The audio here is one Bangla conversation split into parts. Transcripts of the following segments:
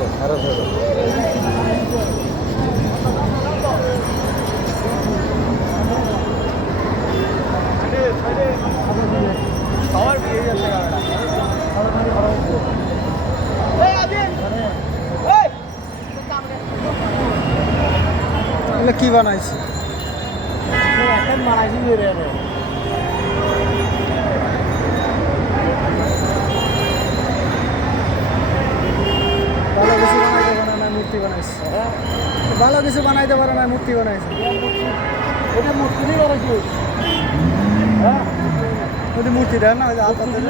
ছোট আরও ছোট এগুলো কি বানাইছে? মারাইছি ভালো কিছু বানাইতে পারে না মূর্তি বানাইছে। ভালো কিছু বানাইতে পারে না মূর্তি বানাইছে। এটা মূর্তি নিয়ে বানাইছি হ্যাঁ? যদি মূর্তি দেন না ওই যে হাত মূর্তি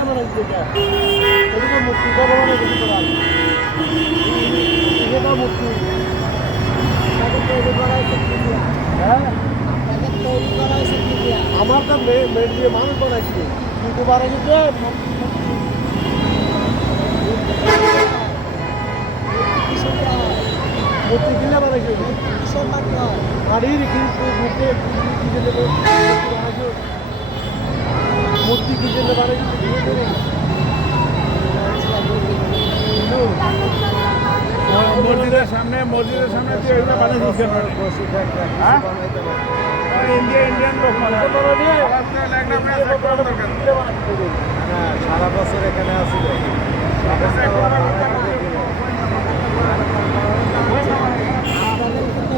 এটা মূর্তি। হ্যাঁ? আমার তো মেয়ে দিয়ে মানুষ বানাইছি। কিন্তু বানাইছি তো মূর্তি কিনে বানাইছি হাড়ির কিন্তু মূর্তি কি জন্য মূর্তি কি জন্য বানাইছি মসজিদের সামনে মসজিদের সামনে তুই এগুলো কেন হ্যাঁ? ইন্ডিয়া ইন্ডিয়ান লোক মানে। আবার তো একটা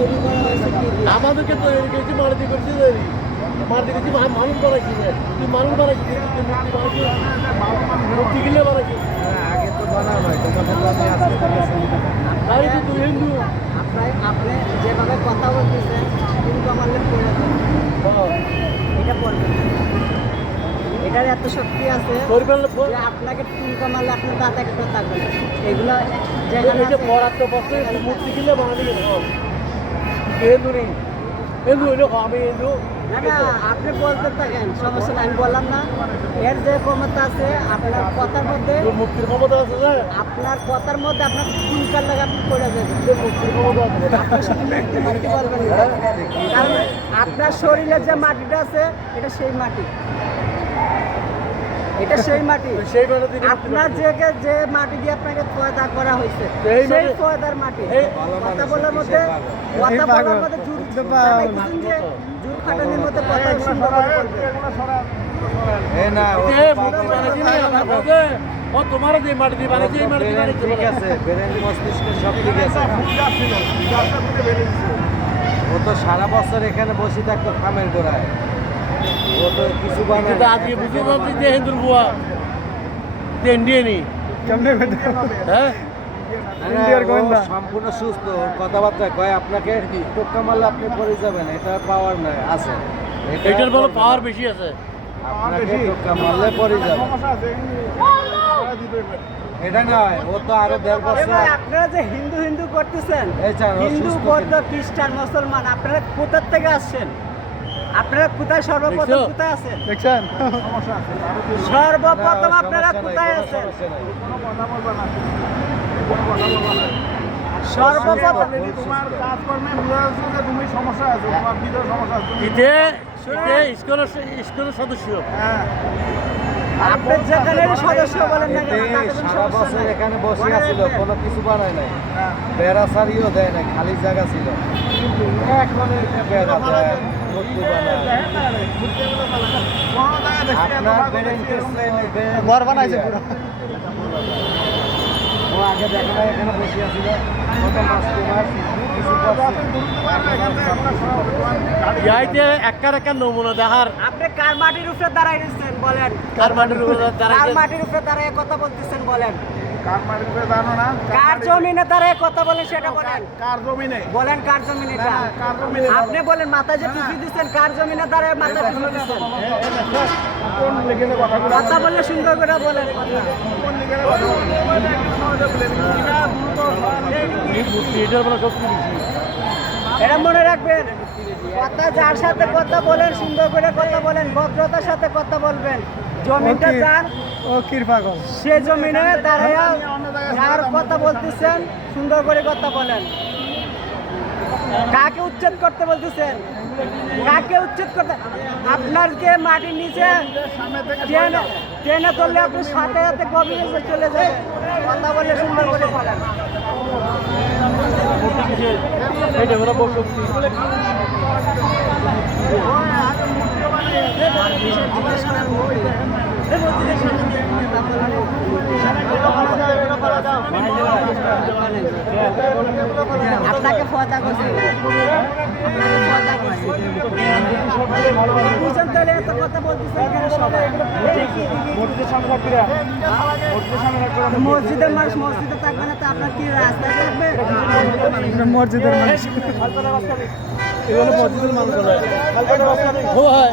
একটা করা। এখানে আমাদেরকে তো এর কিছু মারতি করছি মারতি করছি মানুষ বানাইছি তুই মানুষ বানাইছি তুই মূর্তি বানাইছি মূর্তি কিনলে বানাইছি আগে তো বানা নয় তোমাদের তুই হিন্দু আপনি যেভাবে কথা বলতেছেন কিন্তু আমার লোক এটা। এটার এত শক্তি আছে আপনাকে টুনকা মারলে আপনার দাঁত একটা থাকবে। এগুলো যেখানে মূর্তি কিনলে হিন্দু নেই হিন্দু হইল আমি হিন্দু আপনি বলতে থাকেন সমস্যা আমি বললাম না। এর যে ক্ষমতা আছে আপনার কথার মধ্যে মুক্তির ক্ষমতা আছে আপনার কথার মধ্যে আপনার টুনকার লাগে আপনি পড়ে যাবেন। মুক্তির ক্ষমতা আছে। আপনার সাথে মিথ্যে পারবেন কারণ আপনার শরীরের যে মাটিটা আছে এটা সেই মাটি। এটা সেই মাটি সেই দিকে আপনার যে যে মাটি দিয়ে আপনাকে পয়দা করা হয়েছে সেই মাটি- পয়দার মাটি কথা বলার মধ্যে কথা বলার মধ্যে জোর যে জোর খাটানির মধ্যে কথা সুন্দর ও তোমার যে মাটি দিয়ে বানাইছে এই মাটি দিয়ে বানাইছে ঠিক আছে ব্রেন মস্তিষ্ক সব ঠিক আছে ফুটটা ছিল ফুটটা থেকে বেরিয়ে দিচ্ছে ও তো সারা বছর এখানে বসে থাকতো খামের গোড়ায় কিন্তু আজকে বুঝতে পারছি যে হিন্দুর বুয়া যে ইন্ডিয়ানি কেমনে হ্যাঁ ইন্ডিয়ার ও গোয়েন্দা। সম্পূর্ণ সুস্থ কথাবার্তা কয় আপনাকে টোক্কা মারলে আপনি পড়ে যাবেন এটা পাওয়ার নাই আছে এটার বলো পাওয়ার বেশি আছে আপনাকে টোক্কা মারলে পড়ে এটা নয় ও তো আরও দেড় বছর আপনারা যে হিন্দু হিন্দু করতেছেন এই হিন্দু বৌদ্ধ খ্রিস্টান মুসলমান আপনারা কোথার থেকে আসছেন আপনারা কোথায় সর্বপ্রথম? কোথায় আছেন? দেখছেন? সর্বপ্রথম আপনারা কোথায় কোনো আছেন হ্যাঁ। এখানে বসে আছিল কোনো কিছু বানায় নাই। হ্যাঁ। বেড়া সারিও দেয় নাই খালি জায়গা ছিল। এখন এটা বেড়া দেয়। ঘর বানাইছে পুরো ও আগে দেখে না এখানে বসে আছিল কত মাস নমুনা দেখার। আপনি কার মাটির উপরে দাঁড়াই বলেন। কার মাটির উপরে কার মাটির উপরে দাঁড়ায় কথা বলতেছেন বলেন। কার মাটির উপরে জানো না কার জমিনে দাঁড়ায় কথা বলেন সেটা বলেন কার জমিনে বলেন কার জমিনে এটা হ্যাঁ, কার জমিনে আপনি বলেন যে টুপি দিচ্ছেন কার জমিনে দাঁড়ায় মাথায় টুপি দিচ্ছেন কোন লিখেছে কথাগুলো কথা বললে সুন্দর করে বলেন কোন লিখেছে কথাগুলো এটা মনে রাখবেন কথা যার সাথে কথা বলেন সুন্দর করে কথা বলেন ভদ্রতার সাথে কথা বলবেন জমিটা যার ও কির পাগল সে জমিনে দাঁড়াইয়া যার কথা বলতেছেন সুন্দর করে কথা বলেন। কাকে উচ্ছেদ করতে বলতেছেন? কাকে উচ্ছেদ করতে আপনারকে মাটির নিচে ট্রেনে ট্রেনে করলে আপনি সাথে সাথে গভীরে চলে যাবে কথা বলে সুন্দর করে বলেন। এটা আপনাকে ফদা করছি। আপনাকে ফদা করছি বুঝেন তাহলে এত কথা সবাই মসজিদের সামনে মসজিদের মানুষ মসজিদে থাকবে না তো আপনার কি রাস্তায় থাকবে মসজিদের মানুষ। এগুলো মসজিদের মানুষ। হয়।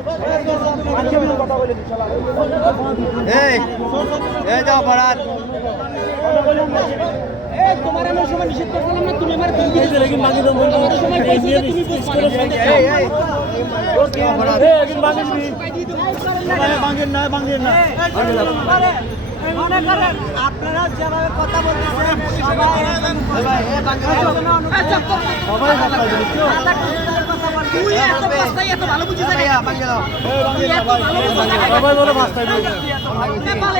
এই এই যাও ভাড়াত তোমার আমি সময় নিষেধ করছিলাম না তুমি আমার তুমি লেকিন বাকি তো বলব স্কুলের সদস্য এই। এই মনে করেন আপনারা যেভাবে কথা বলতেছেন সবাই সবাই তুই এত বস্তায় এত ভালো বুঝিস না তুই এত ভালো বুঝিস না সবাই বলে বাস্তায় দিই নেপালে